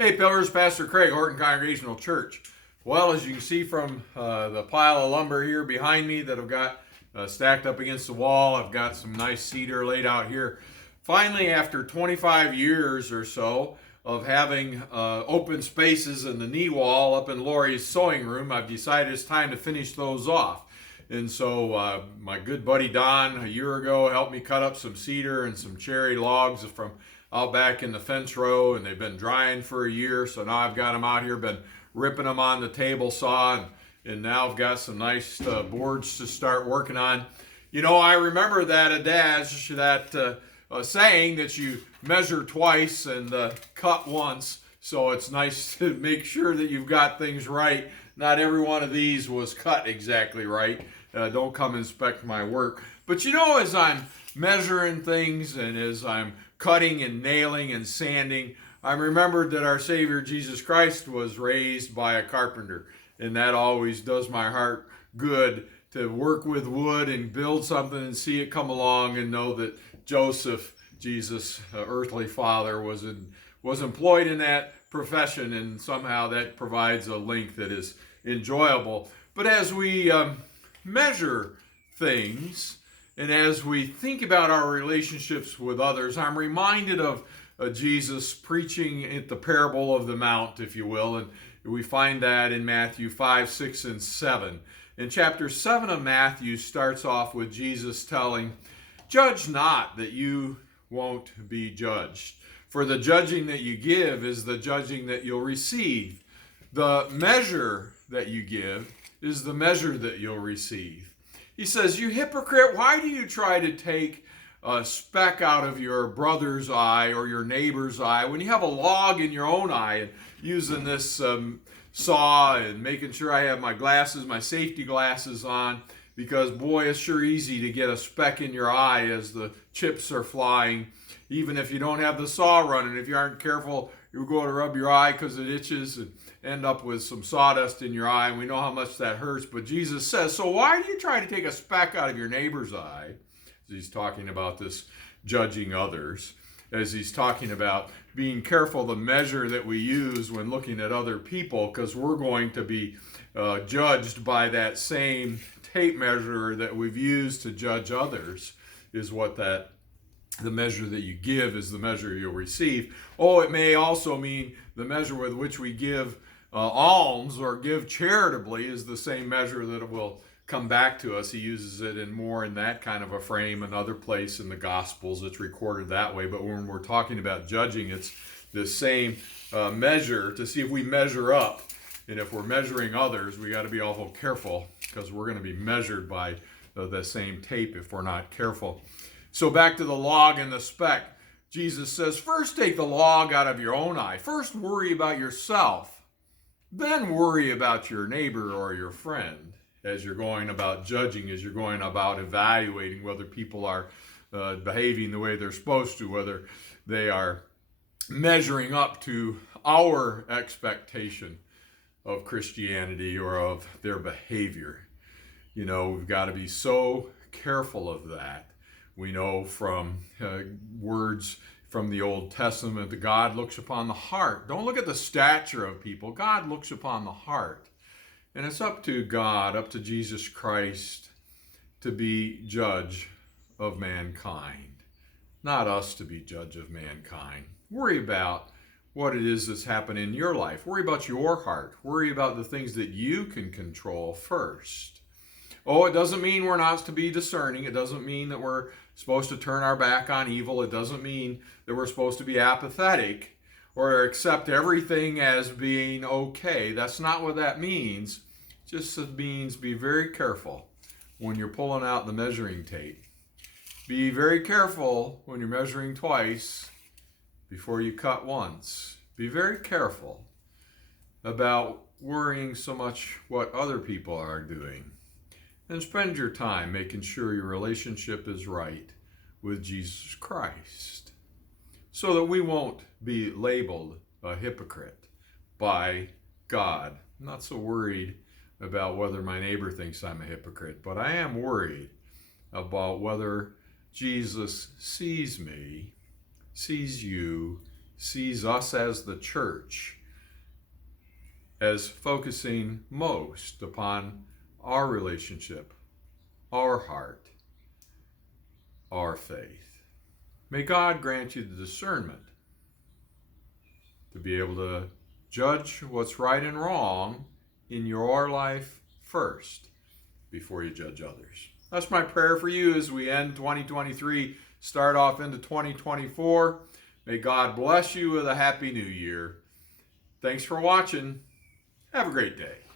Hey, Pillars, Pastor Craig, Horton Congregational Church. Well, as you can see from the pile of lumber here behind me that I've got stacked up against the wall, I've got some nice cedar laid out here. Finally, after 25 years or so of having open spaces in the knee wall up in Lori's sewing room, I've decided it's time to finish those off. And so my good buddy Don a year ago helped me cut up some cedar and some cherry logs from out back in the fence row, and they've been drying for a year. So now I've got them out here, been ripping them on the table saw, and now I've got some nice boards to start working on. You know, I remember that adage, that saying that you measure twice and cut once. So it's nice to make sure that you've got things right. Not every one of these was cut exactly right. Don't come inspect my work. But you know, as I'm measuring things and as I'm cutting and nailing and sanding, I remembered that our Savior Jesus Christ was raised by a carpenter. And that always does my heart good to work with wood and build something and see it come along and know that Joseph, Jesus' earthly father, was employed in that profession, and somehow that provides a link that is enjoyable. But as we measure things, and as we think about our relationships with others, I'm reminded of Jesus preaching at the parable of the Mount, if you will, and we find that in Matthew 5, 6, and 7. And chapter 7 of Matthew starts off with Jesus telling, "Judge not, that you won't be judged. For the judging that you give is the judging that you'll receive. The measure that you give is the measure that you'll receive." He says, "You hypocrite, why do you try to take a speck out of your brother's eye or your neighbor's eye when you have a log in your own eye?" And using this saw and making sure I have my glasses, my safety glasses on, because boy, it's sure easy to get a speck in your eye as the chips are flying. Even if you don't have the saw running, if you aren't careful, you go to rub your eye because it itches and end up with some sawdust in your eye, and we know how much that hurts. But Jesus says, so why do you try to take a speck out of your neighbor's eye? As he's talking about this judging others, as he's talking about being careful the measure that we use when looking at other people, because we're going to be judged by that same tape measure that we've used to judge others, is what that the measure that you give is the measure you'll receive. Oh, it may also mean the measure with which we give alms or give charitably is the same measure that it will come back to us. He uses it in that kind of a frame. Another place in the Gospels it's recorded that way. But when we're talking about judging, it's the same measure to see if we measure up. And if we're measuring others, we got to be awful careful, because we're going to be measured by the same tape if we're not careful. So back to the log and the speck. Jesus says, first take the log out of your own eye. First worry about yourself. Then worry about your neighbor or your friend as you're going about judging, as you're going about evaluating whether people are behaving the way they're supposed to, whether they are measuring up to our expectation of Christianity or of their behavior. You know, we've got to be so careful of that. We know from words from the Old Testament that God looks upon the heart. Don't look at the stature of people. God looks upon the heart. And it's up to God, up to Jesus Christ, to be judge of mankind, not us to be judge of mankind. Worry about what it is that's happening in your life. Worry about your heart. Worry about the things that you can control first. Oh, it doesn't mean we're not to be discerning. It doesn't mean that we're supposed to turn our back on evil. It doesn't mean that we're supposed to be apathetic or accept everything as being okay. That's not what that means. It just means be very careful when you're pulling out the measuring tape. Be very careful when you're measuring twice before you cut once. Be very careful about worrying so much what other people are doing. And spend your time making sure your relationship is right with Jesus Christ, so that we won't be labeled a hypocrite by God. I'm not so worried about whether my neighbor thinks I'm a hypocrite, but I am worried about whether Jesus sees me, sees you, sees us as the church as focusing most upon our relationship, our heart, our faith. May God grant you the discernment to be able to judge what's right and wrong in your life first before you judge others. That's my prayer for you as we end 2023, start off into 2024. May God bless you with a happy new year. Thanks for watching. Have a great day.